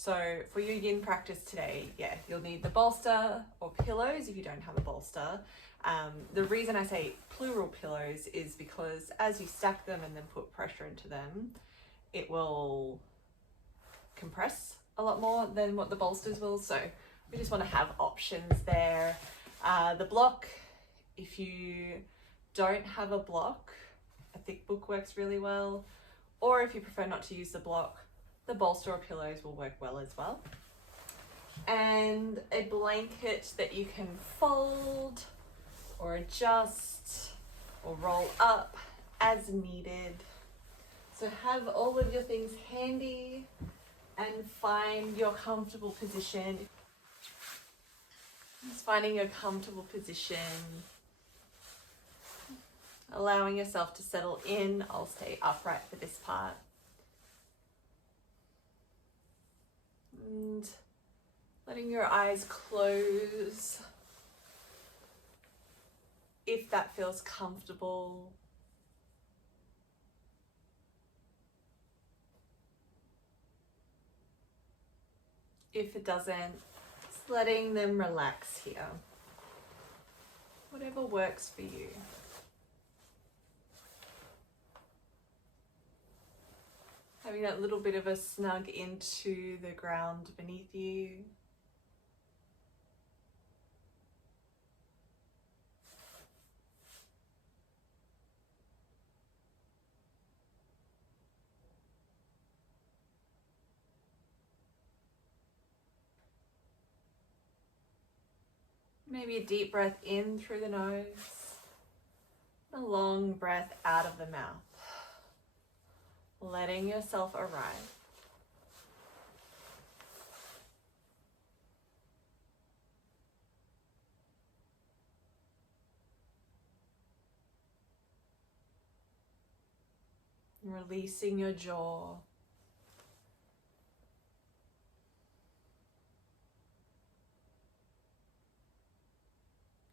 So for your yin practice today, yeah, you'll need the bolster or pillows if you don't have a bolster. The reason I say plural pillows is because as you stack them and then put pressure into them, it will compress a lot more than what the bolsters will. So we just want to have options there. The block, if you don't have a block, a thick book works really well. Or if you prefer not to use the block, the bolster or pillows will work well as well. And a blanket that you can fold or adjust or roll up as needed. So have all of your things handy and find your comfortable position. Just finding your comfortable position, allowing yourself to settle in. I'll stay upright for this part. And letting your eyes close if that feels comfortable. If it doesn't, just letting them relax here. Whatever works for you. Having that little bit of a snug into the ground beneath you. Maybe a deep breath in through the nose, a long breath out of the mouth, letting yourself arrive. Releasing your jaw.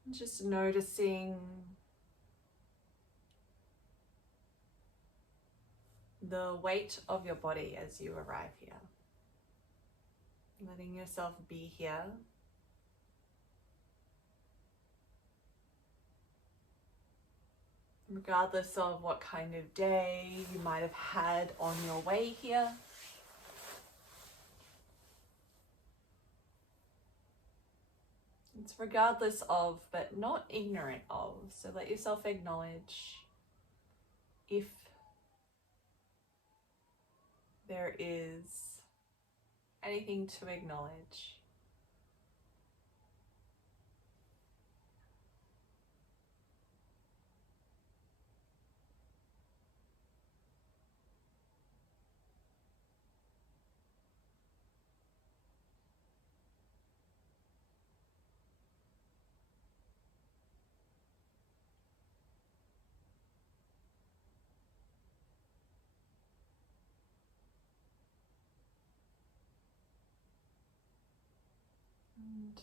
Just noticing the weight of your body as you arrive here. Letting yourself be here. Regardless of what kind of day you might have had on your way here. It's regardless of, but not ignorant of. So let yourself acknowledge if there is anything to acknowledge. And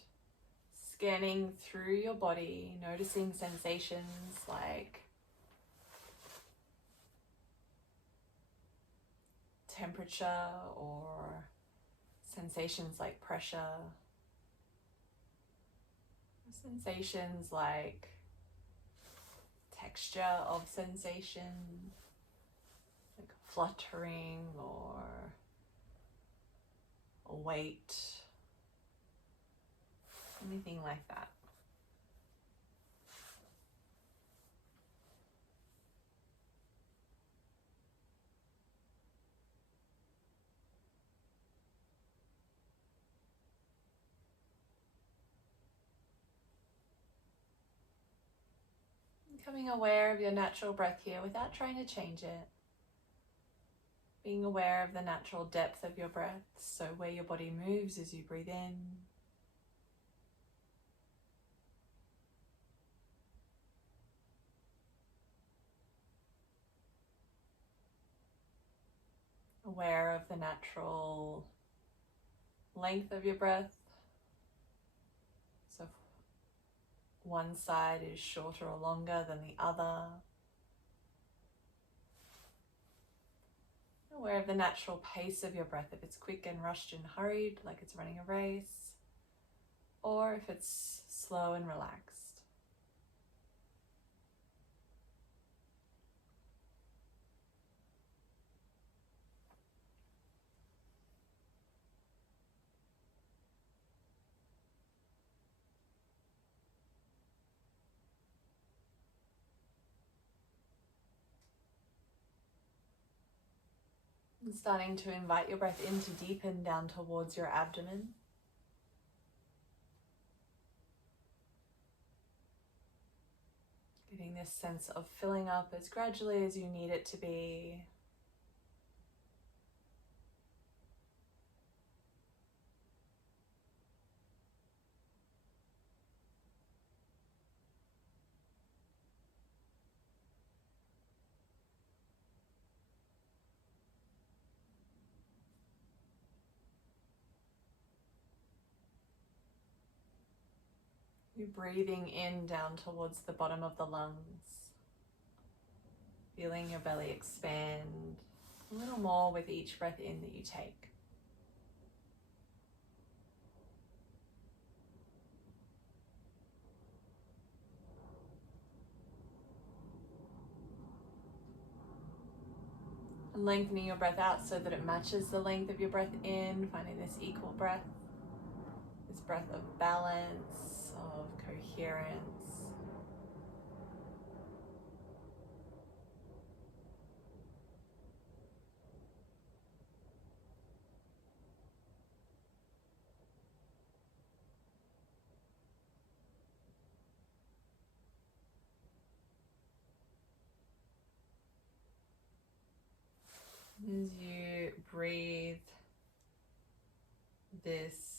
scanning through your body, noticing sensations like temperature or sensations like pressure, sensations like texture of sensation, like fluttering or weight, anything like that. Becoming aware of your natural breath here without trying to change it. Being aware of the natural depth of your breath, so where your body moves as you breathe in. Aware of the natural length of your breath. So one side is shorter or longer than the other. Aware of the natural pace of your breath, if it's quick and rushed and hurried, like it's running a race, or if it's slow and relaxed. And starting to invite your breath in to deepen down towards your abdomen. Getting this sense of filling up as gradually as you need it to be. You're breathing in down towards the bottom of the lungs, feeling your belly expand a little more with each breath in that you take. And lengthening your breath out so that it matches the length of your breath in, finding this equal breath, this breath of balance, of coherence. As you breathe this,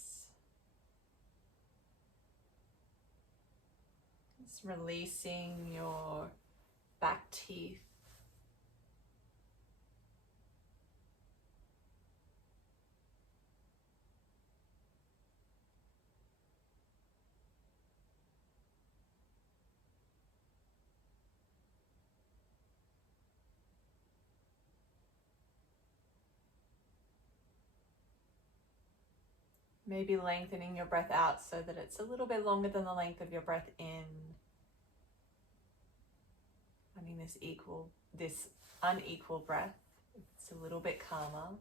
it's releasing your back teeth. Maybe lengthening your breath out so that it's a little bit longer than the length of your breath in. Finding this unequal breath. It's a little bit calmer.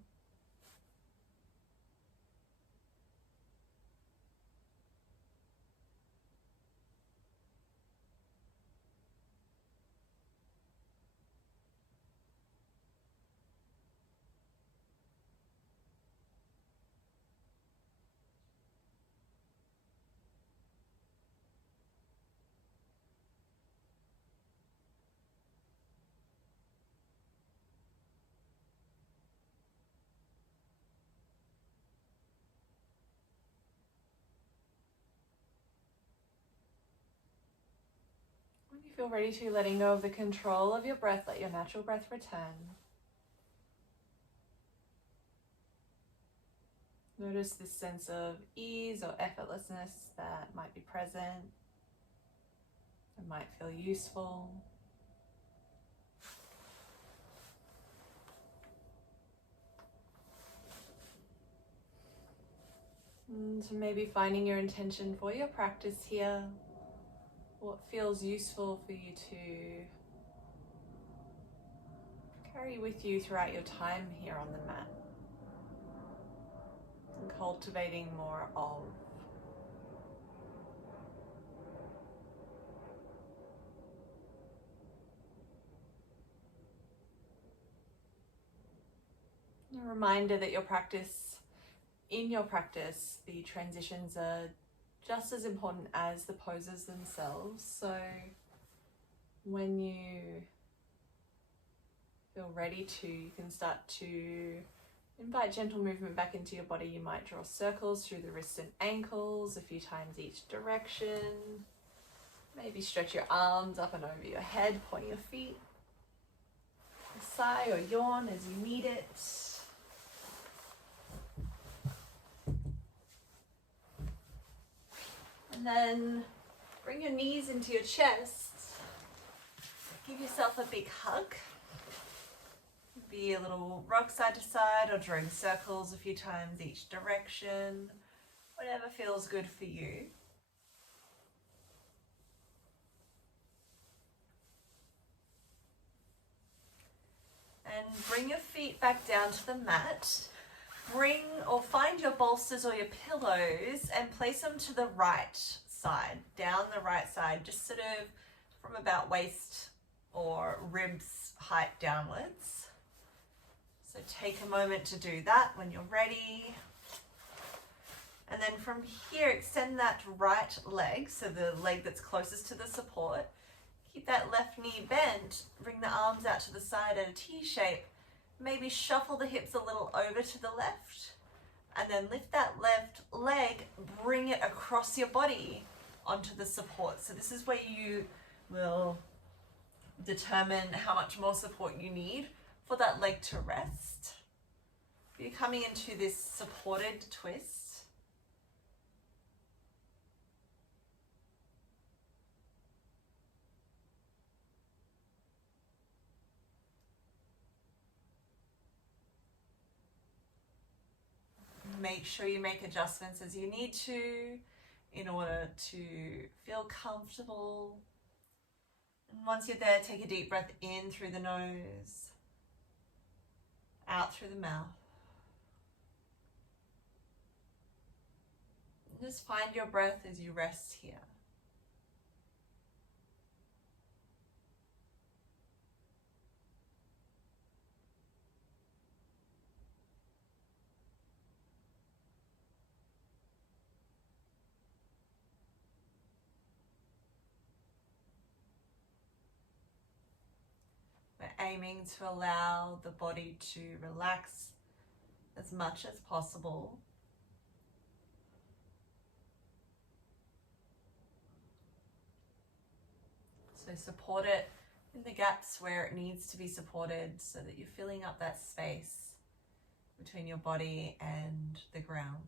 When you feel ready to, letting go of the control of your breath, let your natural breath return. Notice this sense of ease or effortlessness that might be present. It might feel useful. And so maybe finding your intention for your practice here. What feels useful for you to carry with you throughout your time here on the mat. And cultivating more of. A reminder that in your practice, the transitions are just as important as the poses themselves. So when you feel ready to, you can start to invite gentle movement back into your body. You might draw circles through the wrists and ankles a few times each direction. Maybe stretch your arms up and over your head, point your feet. Sigh or yawn as you need it. And then bring your knees into your chest. Give yourself a big hug. be a little rock side to side or drawing circles a few times each direction, whatever feels good for you. And bring your feet back down to the mat. Bring or find your bolsters or your pillows and place them to the right side, down the right side, just sort of from about waist or ribs height downwards. So take a moment to do that when you're ready. And then from here, extend that right leg, so the leg that's closest to the support. Keep that left knee bent, bring the arms out to the side at a T shape. Maybe shuffle the hips a little over to the left, and then lift that left leg, bring it across your body onto the support. So this is where you will determine how much more support you need for that leg to rest. You're coming into this supported twist. Make sure you make adjustments as you need to in order to feel comfortable. And once you're there, take a deep breath in through the nose, out through the mouth. And just find your breath as you rest here. We're aiming to allow the body to relax as much as possible. So support it in the gaps where it needs to be supported so that you're filling up that space between your body and the ground.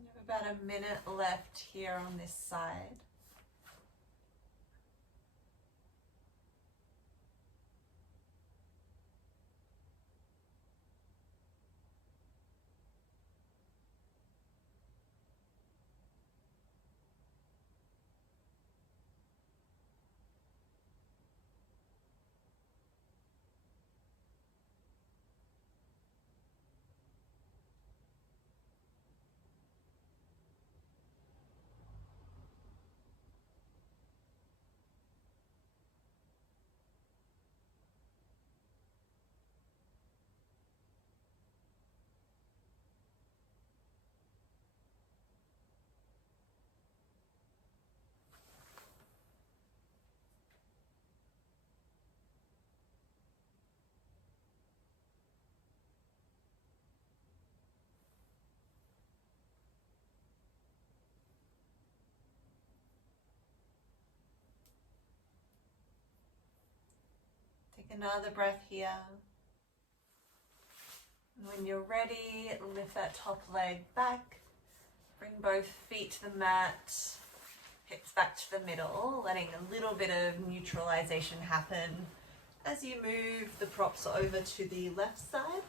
You have about a minute left here on this side. Take another breath here. And when you're ready, lift that top leg back. Bring both feet to the mat. Hips back to the middle, letting a little bit of neutralization happen as you move the props over to the left side.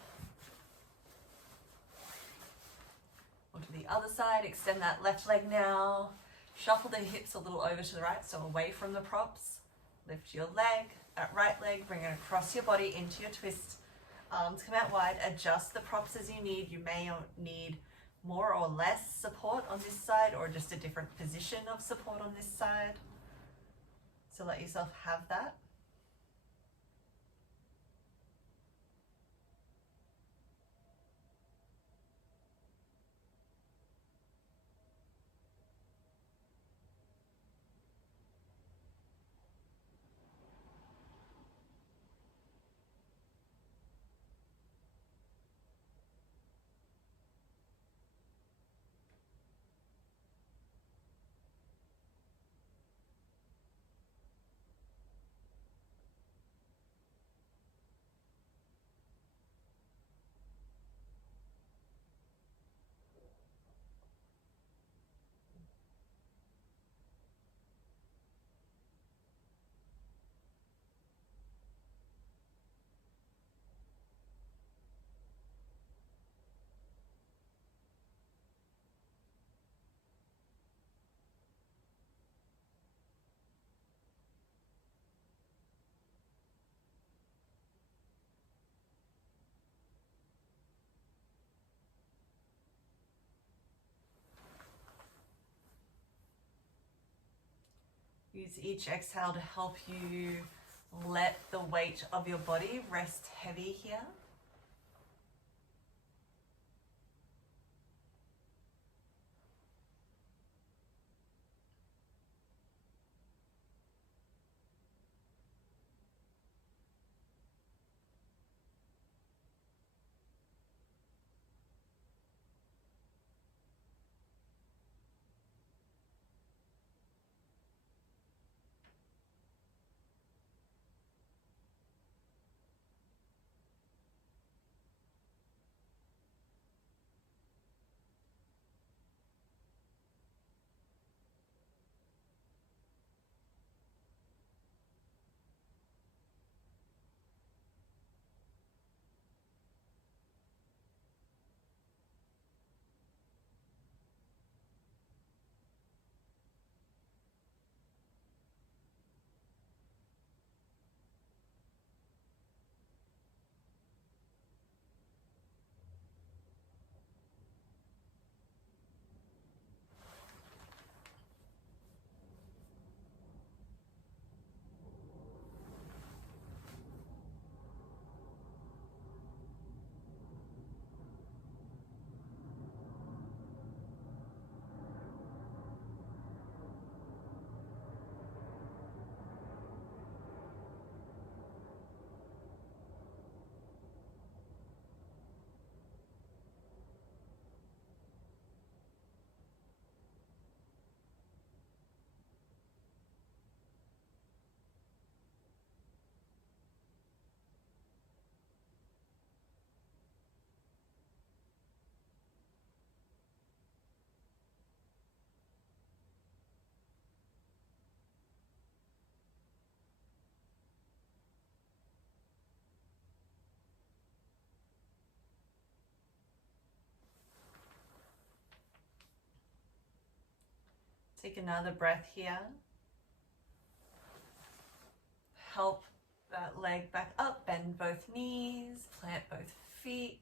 Or to the other side, extend that left leg now. Shuffle the hips a little over to the right, so away from the props. Lift your leg, that right leg, bring it across your body into your twist. Arms come out wide, adjust the props as you need. You may need more or less support on this side, or just a different position of support on this side. So let yourself have that. Use each exhale to help you let the weight of your body rest heavy here. Take another breath here. Help that leg back up, bend both knees, plant both feet,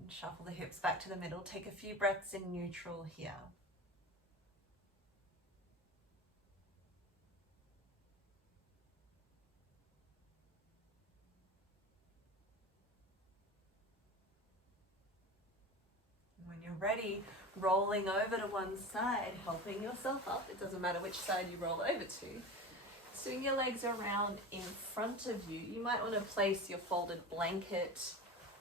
and shuffle the hips back to the middle. Take a few breaths in neutral here. When you're ready, rolling over to one side, helping yourself up. It doesn't matter which side you roll over to. Swing your legs around in front of you. You might want to place your folded blanket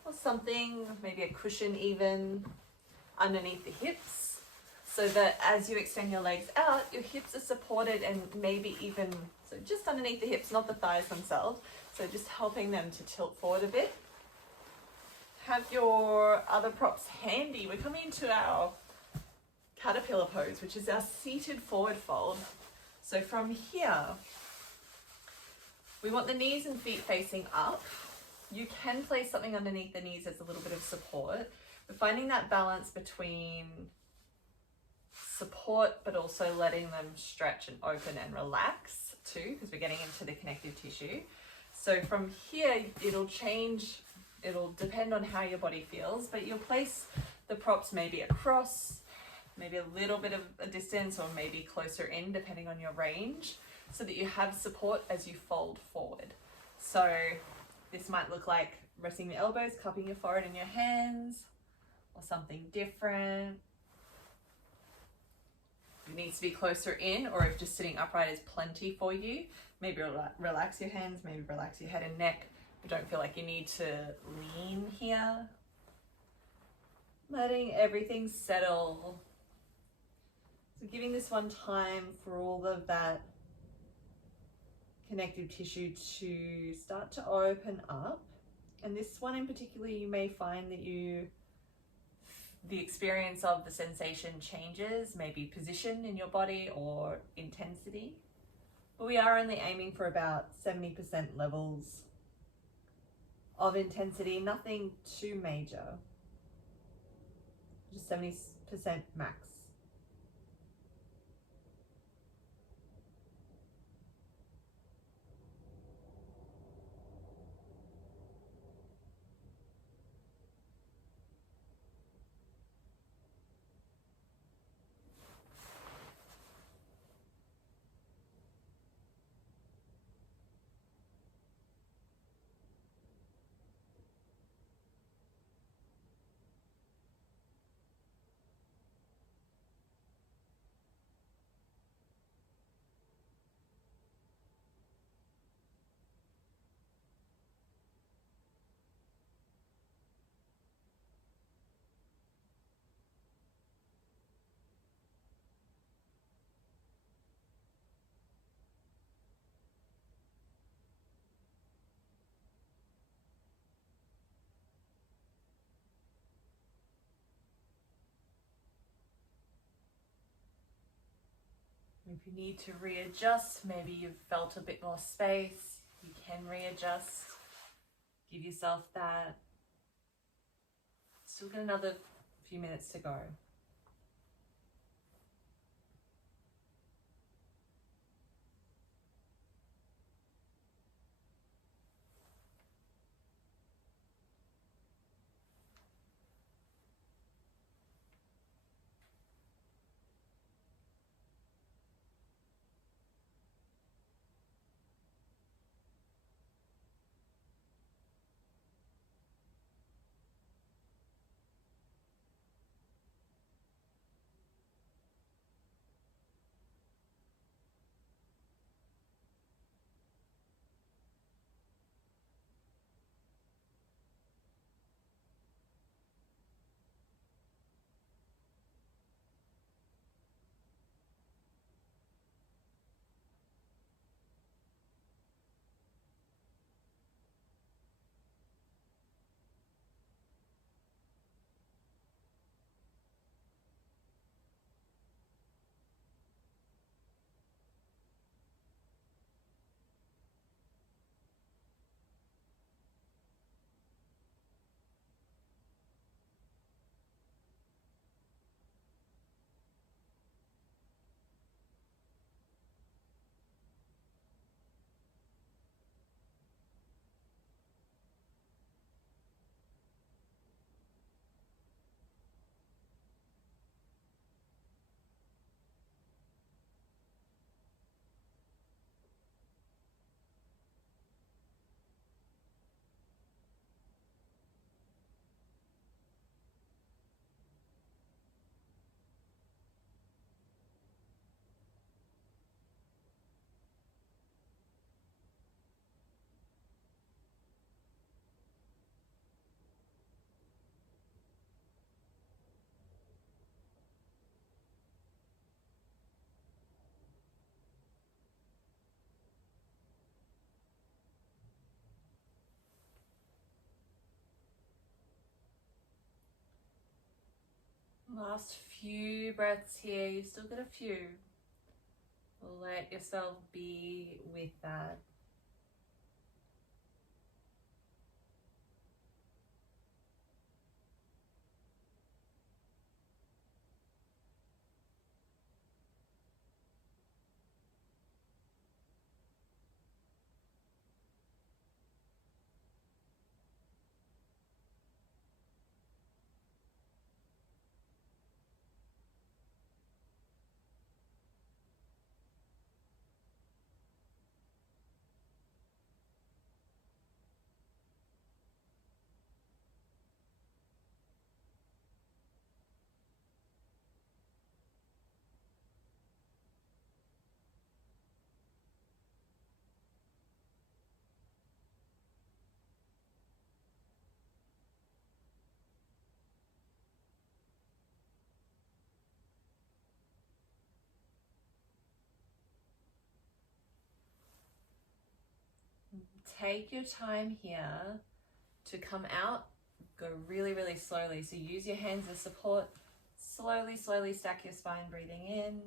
or something, maybe a cushion even, underneath the hips, so that as you extend your legs out, your hips are supported, and maybe even, so just underneath the hips, not the thighs themselves, so just helping them to tilt forward a bit. Have your other props handy. We're coming into our caterpillar pose, which is our seated forward fold. So from here, we want the knees and feet facing up. You can place something underneath the knees as a little bit of support, but finding that balance between support but also letting them stretch and open and relax too, because we're getting into the connective tissue. So from here, it'll change, it'll depend on how your body feels, but you'll place the props maybe across, maybe a little bit of a distance, or maybe closer in depending on your range, so that you have support as you fold forward. So this might look like resting the elbows, cupping your forehead in your hands, or something different. It needs to be closer in, or if just sitting upright is plenty for you, maybe relax your hands, maybe relax your head and neck, but don't feel like you need to lean here. Letting everything settle. So giving this one time for all of that connective tissue to start to open up. And this one in particular, you may find that the experience of the sensation changes, maybe position in your body or intensity. But we are only aiming for about 70% levels of intensity, nothing too major, just 70% max. If you need to readjust, maybe you've felt a bit more space, you can readjust. Give yourself that. Still got another few minutes to go. Last few breaths here. You've still got a few. Let yourself be with that. Take your time here to come out. Go really, really slowly. So use your hands as support. Slowly, slowly stack your spine, breathing in.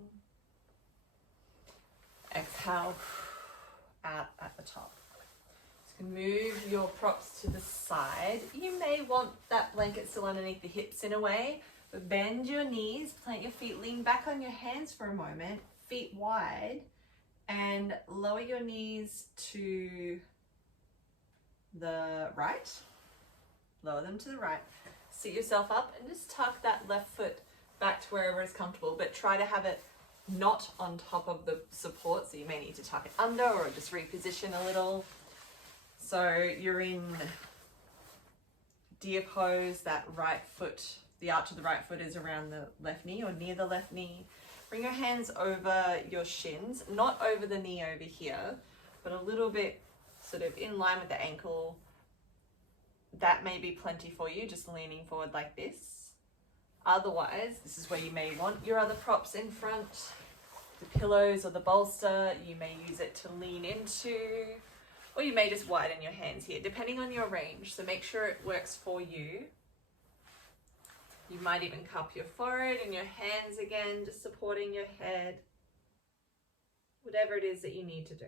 Exhale out at the top. So move your props to the side. You may want that blanket still underneath the hips in a way, but bend your knees, plant your feet, lean back on your hands for a moment, feet wide, and lower your knees to the right. Lower them to the right. Sit yourself up and just tuck that left foot back to wherever is comfortable, but try to have it not on top of the support, so you may need to tuck it under or just reposition a little. So you're in deer pose. That right foot, the arch of the right foot is around the left knee or near the left knee. Bring your hands over your shins, not over the knee over here, but a little bit sort of in line with the ankle. That may be plenty for you, just leaning forward like this. Otherwise, this is where you may want your other props in front, the pillows or the bolster. You may use it to lean into, or you may just widen your hands here, depending on your range. So make sure it works for you. You might even cup your forehead and your hands again, just supporting your head. Whatever it is that you need to do.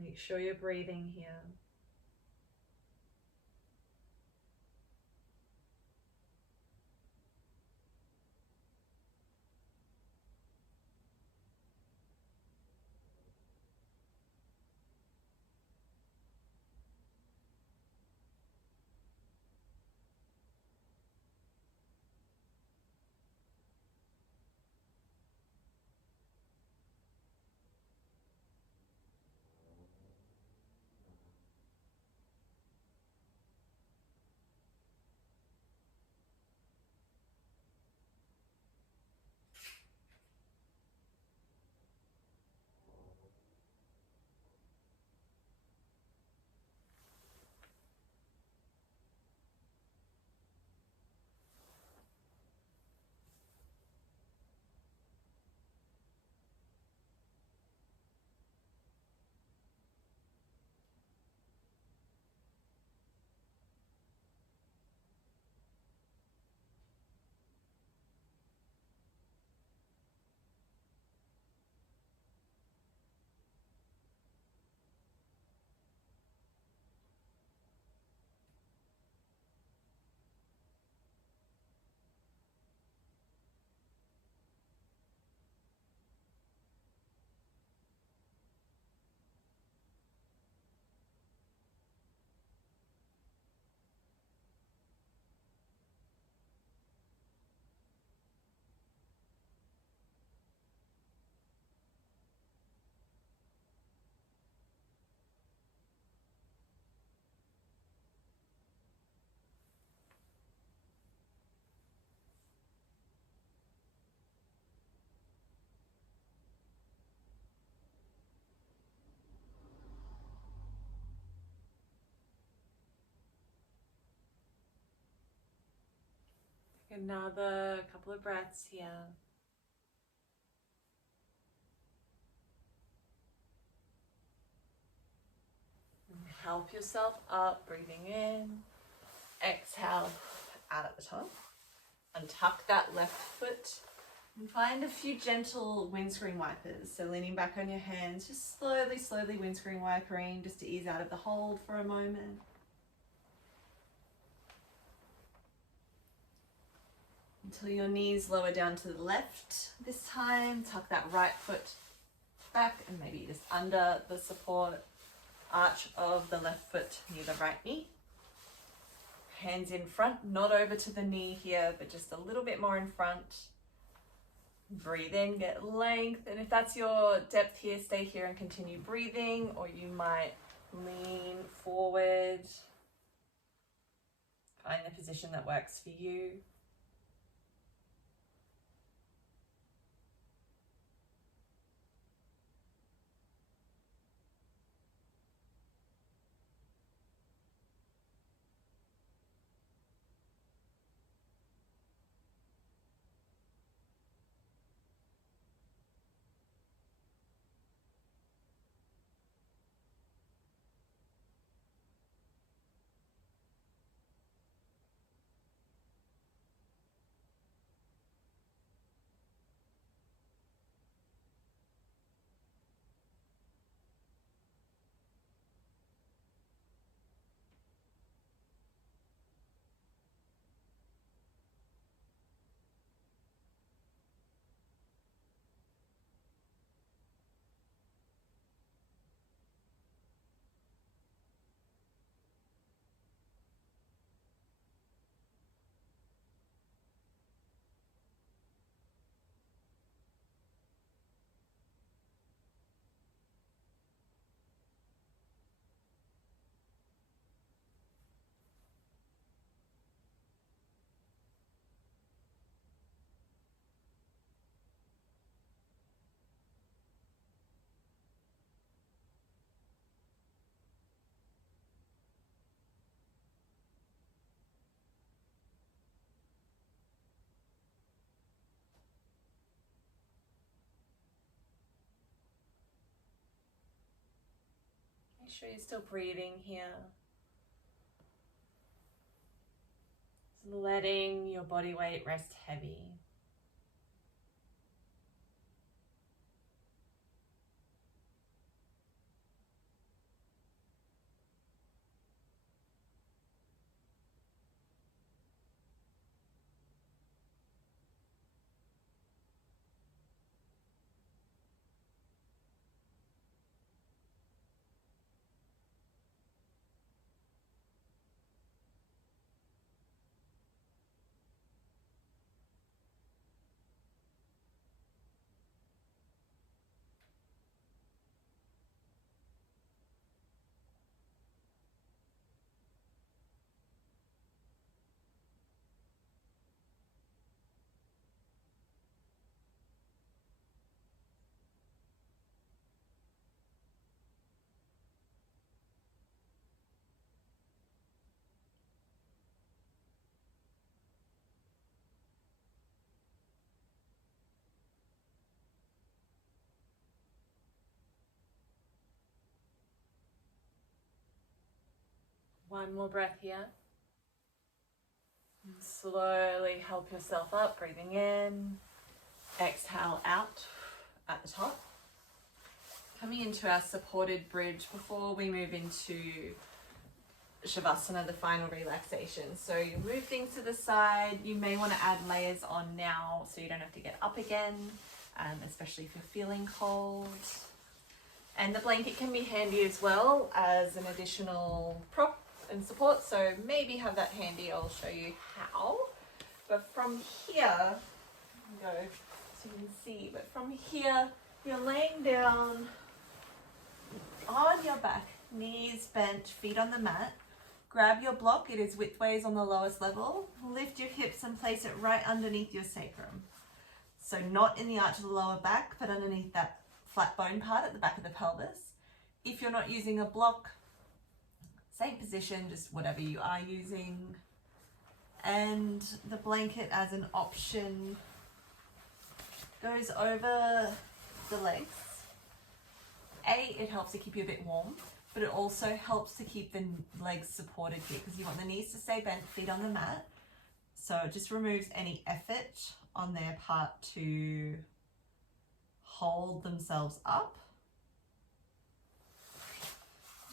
Make sure you're breathing here. Another couple of breaths here. And help yourself up, breathing in. Exhale out at the top. Untuck that left foot and find a few gentle windscreen wipers. So leaning back on your hands, just slowly windscreen wipering just to ease out of the hold for a moment. Until your knees lower down to the left. This time, tuck that right foot back and maybe just under the support arch of the left foot near the right knee. Hands in front, not over to the knee here, but just a little bit more in front. Breathe in, get length, and if that's your depth here, stay here and continue breathing, or you might lean forward. Find the position that works for you. Make sure you're still breathing here. Just letting your body weight rest heavy. One more breath here. And slowly help yourself up, breathing in. Exhale out at the top. Coming into our supported bridge before we move into Shavasana, the final relaxation. So you move things to the side. You may want to add layers on now so you don't have to get up again, especially if you're feeling cold. And the blanket can be handy as well as an additional prop and support. So maybe have that handy. I'll show you how. But from here, go so you can see. But from here, you're laying down on your back, knees bent, feet on the mat. Grab your block, it is widthways on the lowest level. Lift your hips and place it right underneath your sacrum. So not in the arch of the lower back, but underneath that flat bone part at the back of the pelvis. If you're not using a block, same position, just whatever you are using. And the blanket as an option goes over the legs. It helps to keep you a bit warm, but it also helps to keep the legs supported here because you want the knees to stay bent, feet on the mat. So it just removes any effort on their part to hold themselves up.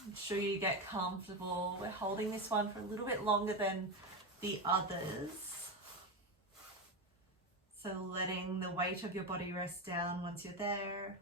Ensure you get comfortable. We're holding this one for a little bit longer than the others. So letting the weight of your body rest down once you're there.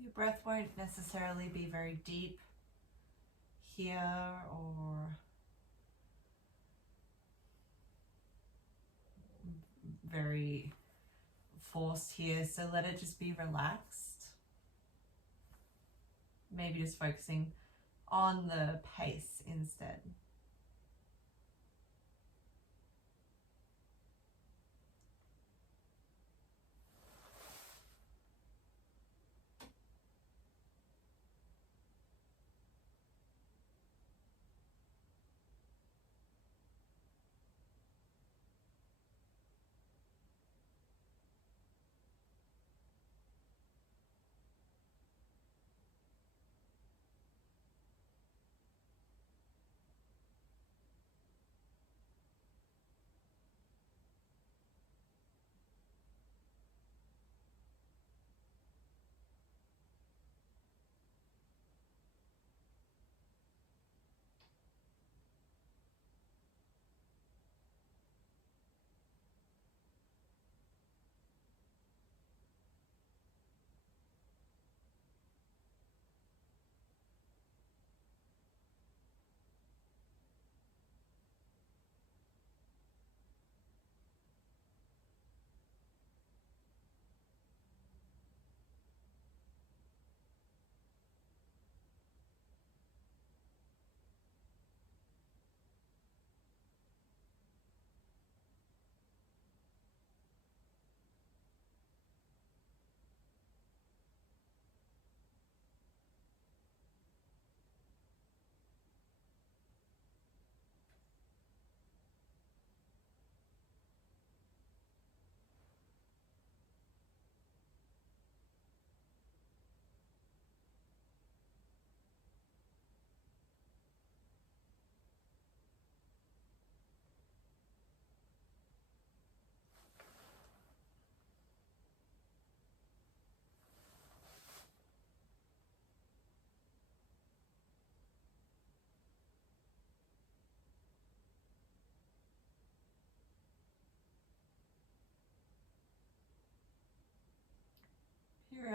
Your breath won't necessarily be very deep here or very forced here, so let it just be relaxed. Maybe just focusing on the pace instead.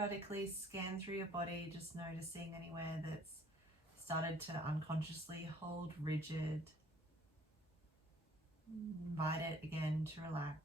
periodically scan through your body, just noticing anywhere that's started to unconsciously hold rigid. Invite it again to relax.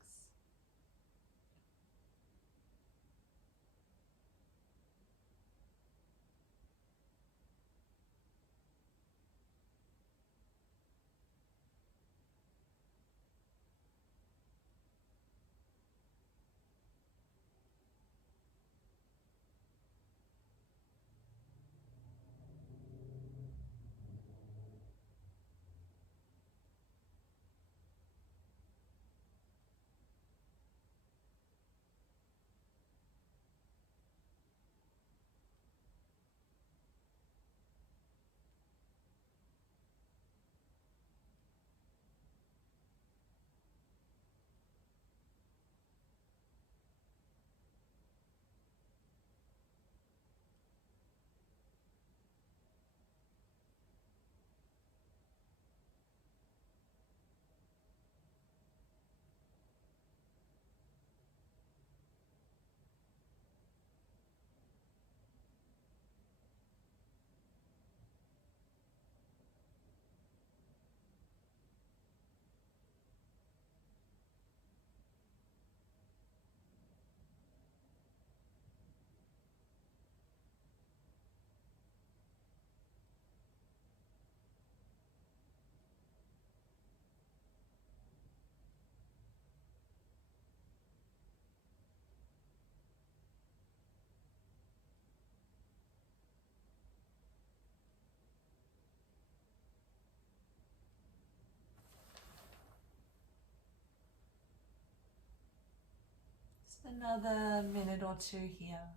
Another minute or two here.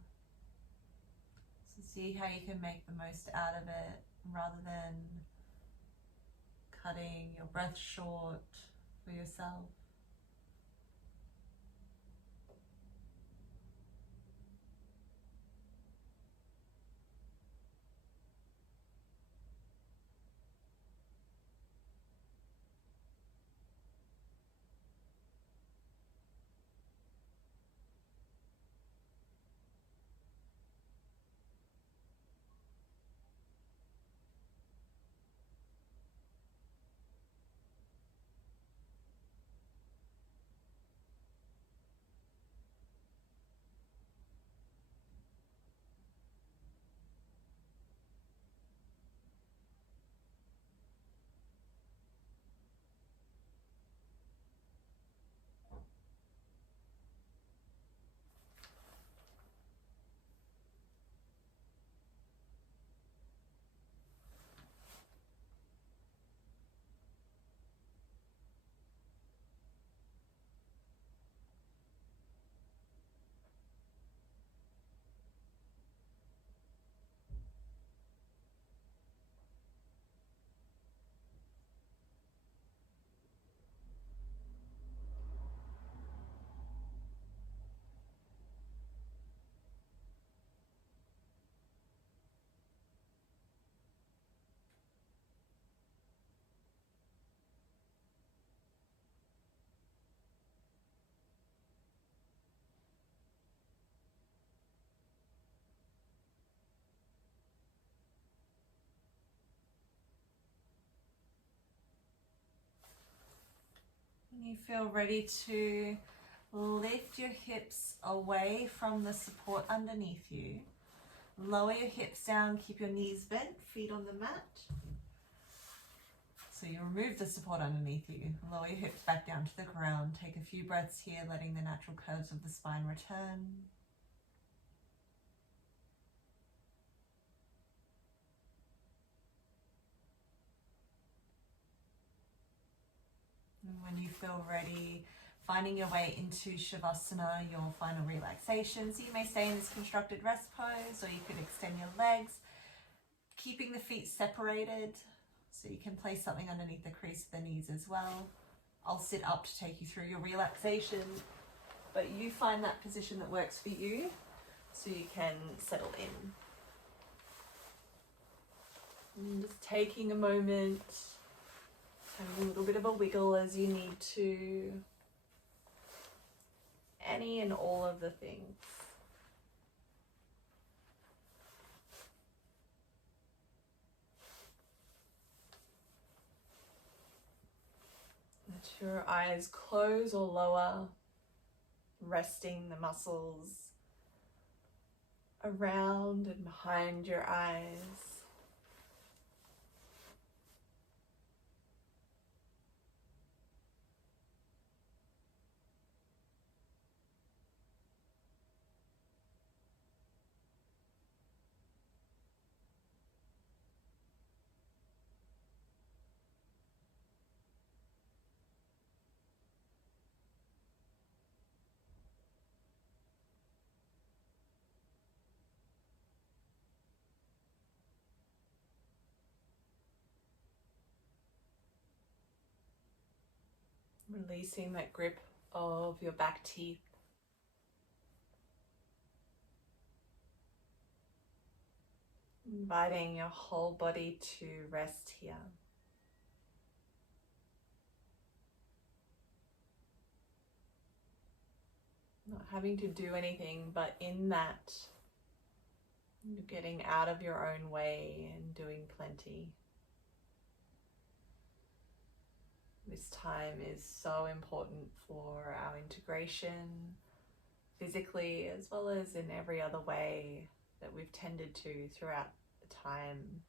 So see how you can make the most out of it rather than cutting your breath short for yourself. When you feel ready to lift your hips away from the support underneath you, lower your hips down, keep your knees bent, feet on the mat. So you remove the support underneath you, lower your hips back down to the ground. Take a few breaths here, letting the natural curves of the spine return. And when you feel ready, finding your way into Shavasana, your final relaxation. So you may stay in this constructed rest pose, or you could extend your legs, keeping the feet separated. So you can place something underneath the crease of the knees as well. I'll sit up to take you through your relaxation, but you find that position that works for you so you can settle in. And just taking a moment, having a little bit of a wiggle as you need to. Any and all of the things. your eyes close or lower, resting the muscles around and behind your eyes. Releasing that grip of your back teeth. Inviting your whole body to rest here. Not having to do anything, but in that, you're getting out of your own way and doing plenty. This time is so important for our integration, physically as well as in every other way that we've tended to throughout the time.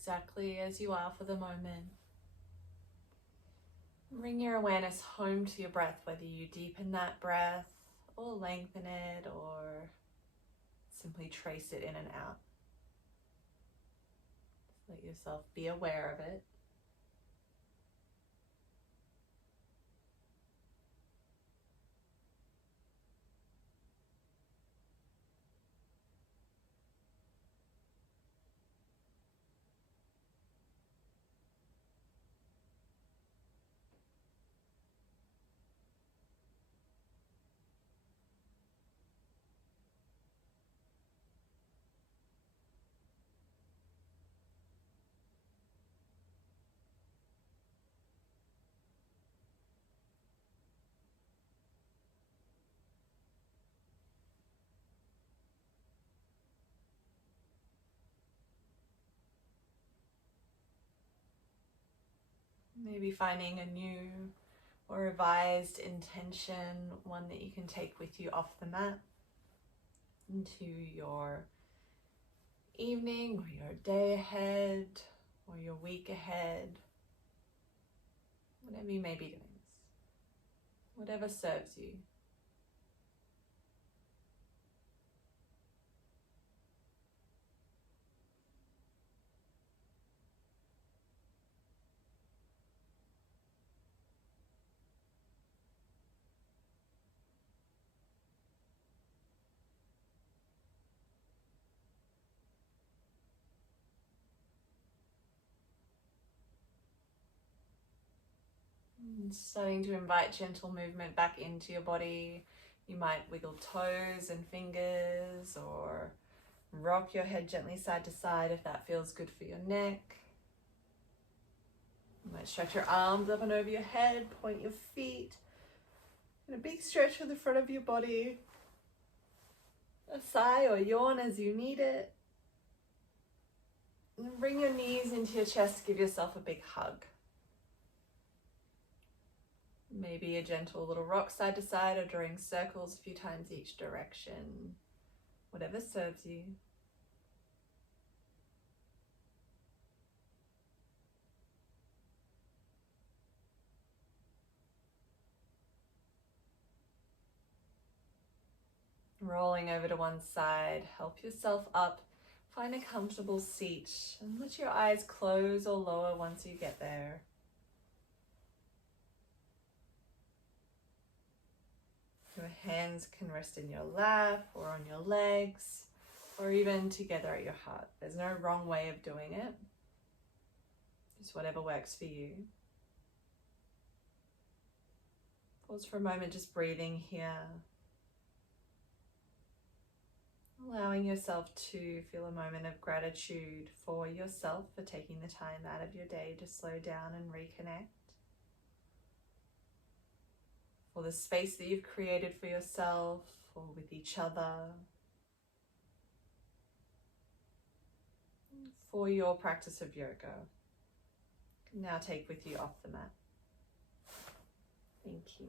exactly as you are for the moment. Bring your awareness home to your breath, whether you deepen that breath or lengthen it or simply trace it in and out. Let yourself be aware of it. Maybe finding a new or revised intention, one that you can take with you off the mat into your evening or your day ahead or your week ahead, whatever you may be doing this, whatever serves you. And starting to invite gentle movement back into your body. You might wiggle toes and fingers or rock your head gently side to side if that feels good for your neck. You might stretch your arms up and over your head, point your feet, and a big stretch for the front of your body. A sigh or yawn as you need it. And bring your knees into your chest, give yourself a big hug. Maybe a gentle little rock side to side or drawing circles a few times each direction. Whatever serves you. Rolling over to one side, help yourself up. Find a comfortable seat and let your eyes close or lower once you get there. Your hands can rest in your lap or on your legs or even together at your heart. There's no wrong way of doing it. Just whatever works for you. Pause for a moment, just breathing here. Allowing yourself to feel a moment of gratitude for yourself for taking the time out of your day to slow down and reconnect. For the space that you've created for yourself or with each other. For your practice of yoga. Now take with you off the mat. Thank you.